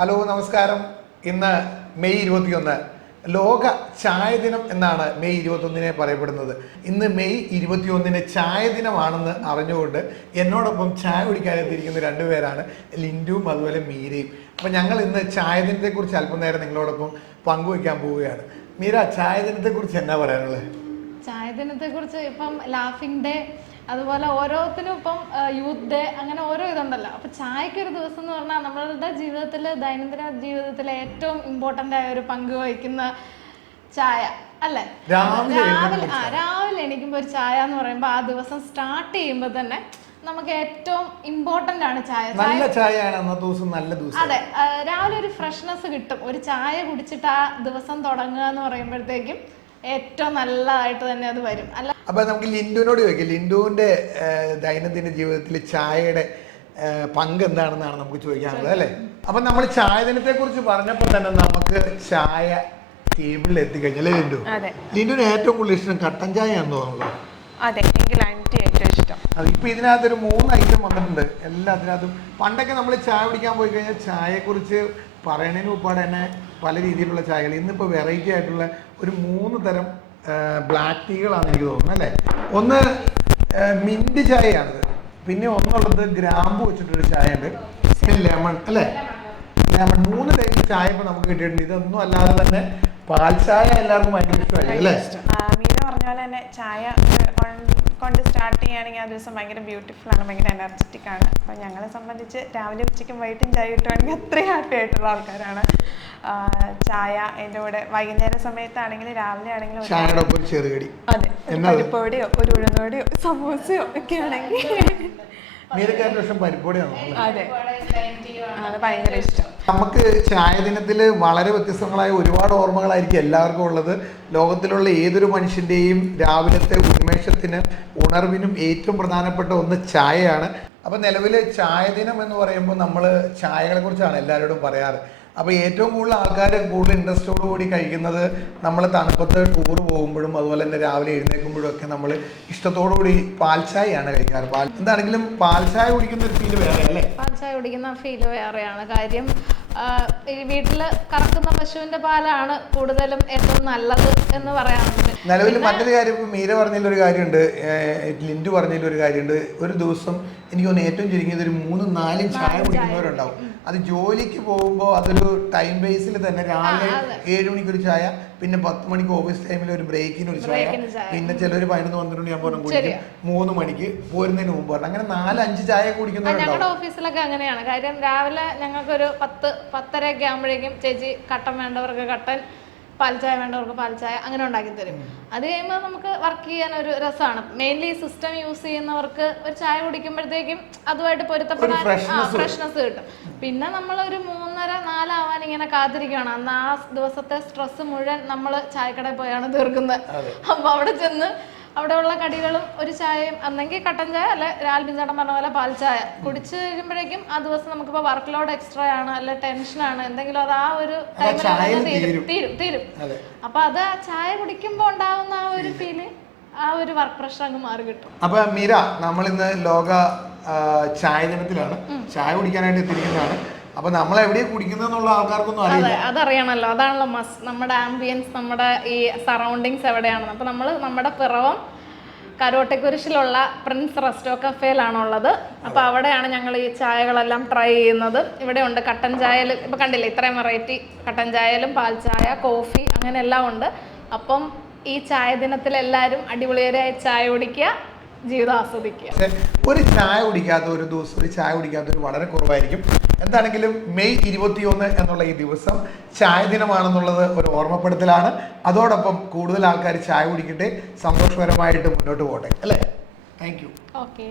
Hello നമസ്കാരം. ഇന്ന് May 21 ലോക ചായ ദിനം എന്നാണ് മെയ് 21 പറയപ്പെടുന്നത്. ഇന്ന് മെയ് 21 ചായ ദിനമാണെന്ന് അറിഞ്ഞുകൊണ്ട് എന്നോടൊപ്പം ചായ കുടിക്കാനെത്തിയിരിക്കുന്ന രണ്ടുപേരാണ് ലിൻഡുവും അതുപോലെ മീരയും. അപ്പം ഞങ്ങൾ ഇന്ന് ചായ ദിനത്തെക്കുറിച്ച് അല്പനേരം നിങ്ങളോടൊപ്പം പങ്കുവയ്ക്കാൻ പോവുകയാണ്. മീര, ചായ ദിനത്തെക്കുറിച്ച് എന്നാ പറയാനുള്ളത്? ചായ ദിനത്തെക്കുറിച്ച് ഇപ്പം ലാഫിംഗ് ഡേ, അതുപോലെ ഓരോത്തിനും ഇപ്പം യൂത്ത് ഡേ, അങ്ങനെ ഓരോ ഇതുണ്ടല്ലോ. അപ്പൊ ചായക്ക് ഒരു ദിവസം എന്ന് പറഞ്ഞാൽ നമ്മളുടെ ജീവിതത്തിൽ, ദൈനംദിന ജീവിതത്തിൽ ഏറ്റവും ഇമ്പോർട്ടൻ്റ് ആയ ഒരു പങ്ക് വഹിക്കുന്ന ചായ അല്ലേ? രാവിലെ എണീക്കുമ്പോൾ ഒരു ചായ എന്ന് പറയുമ്പോൾ ആ ദിവസം സ്റ്റാർട്ട് ചെയ്യുമ്പോൾ തന്നെ നമുക്ക് ഏറ്റവും ഇമ്പോർട്ടൻ്റ് ആണ് ചായ. നല്ല ചായയാണ് അന്നത്തെ ദിവസം, നല്ല ദിവസം. അതെ, രാവിലെ ഒരു ഫ്രഷ്നെസ് കിട്ടും. ഒരു ചായ കുടിച്ചിട്ട് ആ ദിവസം തുടങ്ങുക എന്ന് പറയുമ്പോഴത്തേക്കും ഏറ്റവും നല്ലതായിട്ട് തന്നെ അത് വരും. അല്ല, അപ്പൊ നമുക്ക് ലിൻഡുവിനോട് ചോദിക്കാം, ലിൻഡുവിന്റെ ദൈനംദിന ജീവിതത്തിൽ ചായയുടെ പങ്ക് എന്താണെന്നാണ് നമുക്ക് ചോദിക്കാനുള്ളത് അല്ലേ? അപ്പൊ നമ്മൾ ചായ ദിനത്തെ കുറിച്ച് പറഞ്ഞപ്പോൾ തന്നെ നമുക്ക് ചായ ടേബിളിൽ എത്തിക്കഴിഞ്ഞല്ലേ ലിൻഡു? ലിൻഡുവിന് ഏറ്റവും കൂടുതൽ ഇഷ്ടം കട്ടൻ ചായ ആണെന്ന് തോന്നുന്നു. അതെ, എനിക്ക് ഏറ്റവും ഇഷ്ടം. ഇപ്പൊ ഇതിനകത്തൊരു 3 ഐറ്റം വന്നിട്ടുണ്ട്. എല്ലാത്തിനകത്തും പണ്ടൊക്കെ നമ്മൾ ചായ കുടിക്കാൻ പോയി കഴിഞ്ഞാൽ ചായയെക്കുറിച്ച് പറയണതിന് ഉൾപ്പെടെ തന്നെ പല രീതിയിലുള്ള ചായകൾ. ഇന്നിപ്പോൾ വെറൈറ്റി ആയിട്ടുള്ള ഒരു 3 തരം ബ്ലാക്ക് ടീകളാണ് എനിക്ക് തോന്നുന്നത് അല്ലേ? ഒന്ന് മിൻറ്റ് ചായയാണിത്, പിന്നെ ഒന്നുള്ളത് ഗ്രാമ്പു വെച്ചിട്ടൊരു ചായ ഉണ്ട്, പിന്നെ ലെമൺ അല്ലേ? ലെമൺ. 3 ടൈപ്പ് ചായ ഇപ്പോൾ നമുക്ക് കിട്ടിയിട്ടുണ്ട്. ഇതൊന്നും അല്ലാതെ തന്നെ പാൽ ചായ എല്ലാവർക്കും ഭയങ്കര ഇഷ്ടമായി അല്ലേ? മീര പറഞ്ഞ പോലെ തന്നെ ചായ കൊണ്ട് സ്റ്റാർട്ട് ചെയ്യുകയാണെങ്കിൽ ആ ദിവസം ഭയങ്കര ബ്യൂട്ടിഫുൾ ആണ്, ഭയങ്കര എനർജറ്റിക് ആണ്. അപ്പം ഞങ്ങളെ സംബന്ധിച്ച് രാവിലെ ഉച്ചയ്ക്കും വൈകിട്ടും ചായ കിട്ടുവാണെങ്കിൽ അത്രയും ഹാപ്പി ആയിട്ടുള്ള ആൾക്കാരാണ്. ചായ എൻ്റെ കൂടെ വൈകുന്നേര സമയത്താണെങ്കിലും രാവിലെ ആണെങ്കിലും ചെറുകടി, അതെ, പരിപ്പോടിയോ ഒരു ഉഴുന്നോടിയോ സമൂസയോ ഒക്കെ ആണെങ്കിൽ അതെ, അത് ഭയങ്കര ഇഷ്ടം. നമുക്ക് ചായ ദിനത്തിൽ വളരെ വ്യത്യസ്തങ്ങളായ ഒരുപാട് ഓർമ്മകളായിരിക്കും എല്ലാവർക്കും ഉള്ളത്. ലോകത്തിലുള്ള ഏതൊരു മനുഷ്യൻ്റെയും രാവിലത്തെ ഉന്മേഷത്തിന്, ഉണർവിനും ഏറ്റവും പ്രധാനപ്പെട്ട ഒന്ന് ചായയാണ്. അപ്പം നിലവിൽ ചായ ദിനം എന്ന് പറയുമ്പോൾ നമ്മൾ ചായകളെ കുറിച്ചാണ് എല്ലാവരോടും പറയാറ്. അപ്പോൾ ഏറ്റവും കൂടുതൽ ആൾക്കാർ കൂടുതൽ ഇൻട്രസ്റ്റോടു കൂടി കഴിക്കുന്നത് നമ്മൾ തണുപ്പത്ത് ടൂർ പോകുമ്പോഴും അതുപോലെ തന്നെ രാവിലെ എഴുന്നേൽക്കുമ്പോഴും ഒക്കെ നമ്മൾ ഇഷ്ടത്തോടു കൂടി പാൽ ചായയാണ് കഴിക്കാറ്. എന്താണെങ്കിലും പാൽ ചായ കുടിക്കുന്ന ഒരു ഫീല് വേറെ അല്ലേ? പാൽ ചായ കുടിക്കുന്ന ഫീല് വേറെയാണ്. കാര്യം ഈ വീട്ടിൽ കറക്കുന്ന പശുവിന്റെ പാലാണ് കൂടുതലും ഏറ്റവും നല്ലത് എന്ന് പറയാറുണ്ട്. നിലവിൽ മറ്റൊരു കാര്യം, ഇപ്പം മീര പറഞ്ഞതിലൊരു കാര്യമുണ്ട്, ലിൻഡു പറഞ്ഞതിലൊരു കാര്യമുണ്ട്. ഒരു ദിവസം എനിക്ക് തോന്നുന്നു ഏറ്റവും ചുരുങ്ങിയത് ഒരു 3-4 ചായ കുടിക്കുന്നവരുണ്ടാവും. അത് ജോലിക്ക് പോകുമ്പോൾ അതൊരു ടൈം ബേസിൽ തന്നെ രാവിലെ 7 മണിക്ക് ഒരു ചായ, പിന്നെ 10 മണിക്ക് ഓഫീസ് ടൈമിൽ ഒരു ബ്രേക്കിന് ഒരു ചായ, പിന്നെ ചിലർ 11-12 ഞാൻ പറഞ്ഞു കുടിക്കും, 3 മണിക്ക് പോരുന്നതിന് മുമ്പ് പറഞ്ഞു. അങ്ങനെ 4-5 ചായ കുടിക്കുന്നവരുണ്ടാവും. ഞങ്ങളുടെ ഓഫീസിലൊക്കെ അങ്ങനെയാണ്. കാര്യം രാവിലെ ഞങ്ങൾക്കൊരു 10-10:30 ഒക്കെ ആകുമ്പോഴേക്കും ചേച്ചി കട്ടൻ വേണ്ടവർക്ക് കട്ടൻ, പാൽ ചായ വേണ്ടവർക്ക് പാൽ ചായ അങ്ങനെ ഉണ്ടാക്കി തരും. അത് കഴിയുമ്പോൾ നമുക്ക് വർക്ക് ചെയ്യാൻ ഒരു രസമാണ്. മെയിൻലി സിസ്റ്റം യൂസ് ചെയ്യുന്നവർക്ക് ഒരു ചായ കുടിക്കുമ്പോഴത്തേക്കും അതുമായിട്ട് പൊരുത്തപ്പെടാൻ ഫ്രഷ്നെസ് കിട്ടും. പിന്നെ നമ്മൾ ഒരു 3:30-4 ആവാൻ ഇങ്ങനെ കാത്തിരിക്കുകയാണ്. അന്ന് ആ ദിവസത്തെ സ്ട്രെസ് മുഴുവൻ നമ്മൾ ചായക്കടയിൽ പോയാണ് തീർക്കുന്നത്. അപ്പൊ അവിടെ ചെന്ന് അവിടെയുള്ള കടികളും ഒരു ചായയും, അന്നെങ്കിൽ കട്ടൻ ചായ, അല്ലെ ആൽബിൻ ചേട്ടൻ പറഞ്ഞ പോലെ പാൽ ചായ കുടിച്ചു കഴിയുമ്പോഴേക്കും ആ ദിവസം നമുക്കിപ്പോൾ വർക്ക് ലോഡ് എക്സ്ട്രാ ആണ്, അല്ലെ ടെൻഷനാണ്, എന്തെങ്കിലും അത് ആ ഒരു തീരും. അപ്പൊ അത് ചായ കുടിക്കുമ്പോൾ ഉണ്ടാവുന്ന ആ ഒരു ഫീല്, ആ ഒരു വർക്ക് പ്രഷർ അങ്ങ് മാറി കിട്ടും. അപ്പൊ മീര, നമ്മൾ ഇന്ന് ലോക ചായ ദിനത്തിലാണ്, ചായ കുടിക്കാനായിട്ട് എത്തിയിരിക്കുന്നതാണ്. അപ്പൊ നമ്മൾ എവിടെയാണ് കുടിക്കുന്നതെന്നുള്ള ആൾക്കാർക്കൊന്നും അറിയില്ല. അതറിയണമല്ലോ, അതാണല്ലോ നമ്മുടെ ആംബിയൻസ്, നമ്മുടെ ഈ സറൗണ്ടിങ്സ് എവിടെയാണെന്ന്. അപ്പൊ നമ്മൾ നമ്മുടെ പിറവം കരോട്ടെക്കുരിശിലുള്ള പ്രിൻസ് റെസ്റ്റോ കഫേയിലാണുള്ളത്. അപ്പൊ അവിടെയാണ് ഞങ്ങൾ ഈ ചായകളെല്ലാം ട്രൈ ചെയ്യുന്നത്. ഇവിടെ ഉണ്ട് കട്ടൻ ചായയിൽ, ഇപ്പൊ കണ്ടില്ലേ ഇത്രയും വെറൈറ്റി, കട്ടൻ ചായയിലും പാൽ ചായ, കോഫി, അങ്ങനെ എല്ലാം ഉണ്ട്. അപ്പം ഈ ചായ ദിനത്തിൽ എല്ലാവരും അടിപൊളിയായി ചായ കുടിക്കുക, ജീവിതം ആസ്വദിക്കുക. ഒരു ചായ കുടിക്കാത്ത ഒരു ദിവസം, ഒരു ചായ കുടിക്കാത്തവർ വളരെ കുറവായിരിക്കും. എന്താണെങ്കിലും മെയ് 21 എന്നുള്ള ഈ ദിവസം ചായ ദിനമാണെന്നുള്ളത് ഒരു ഓർമ്മപ്പെടുത്തലാണ്. അതോടൊപ്പം കൂടുതൽ ആൾക്കാർ ചായ കുടിക്കട്ടെ, സന്തോഷകരമായിട്ട് മുന്നോട്ട് പോകട്ടെ അല്ലേ? Thank you. ഓക്കെ.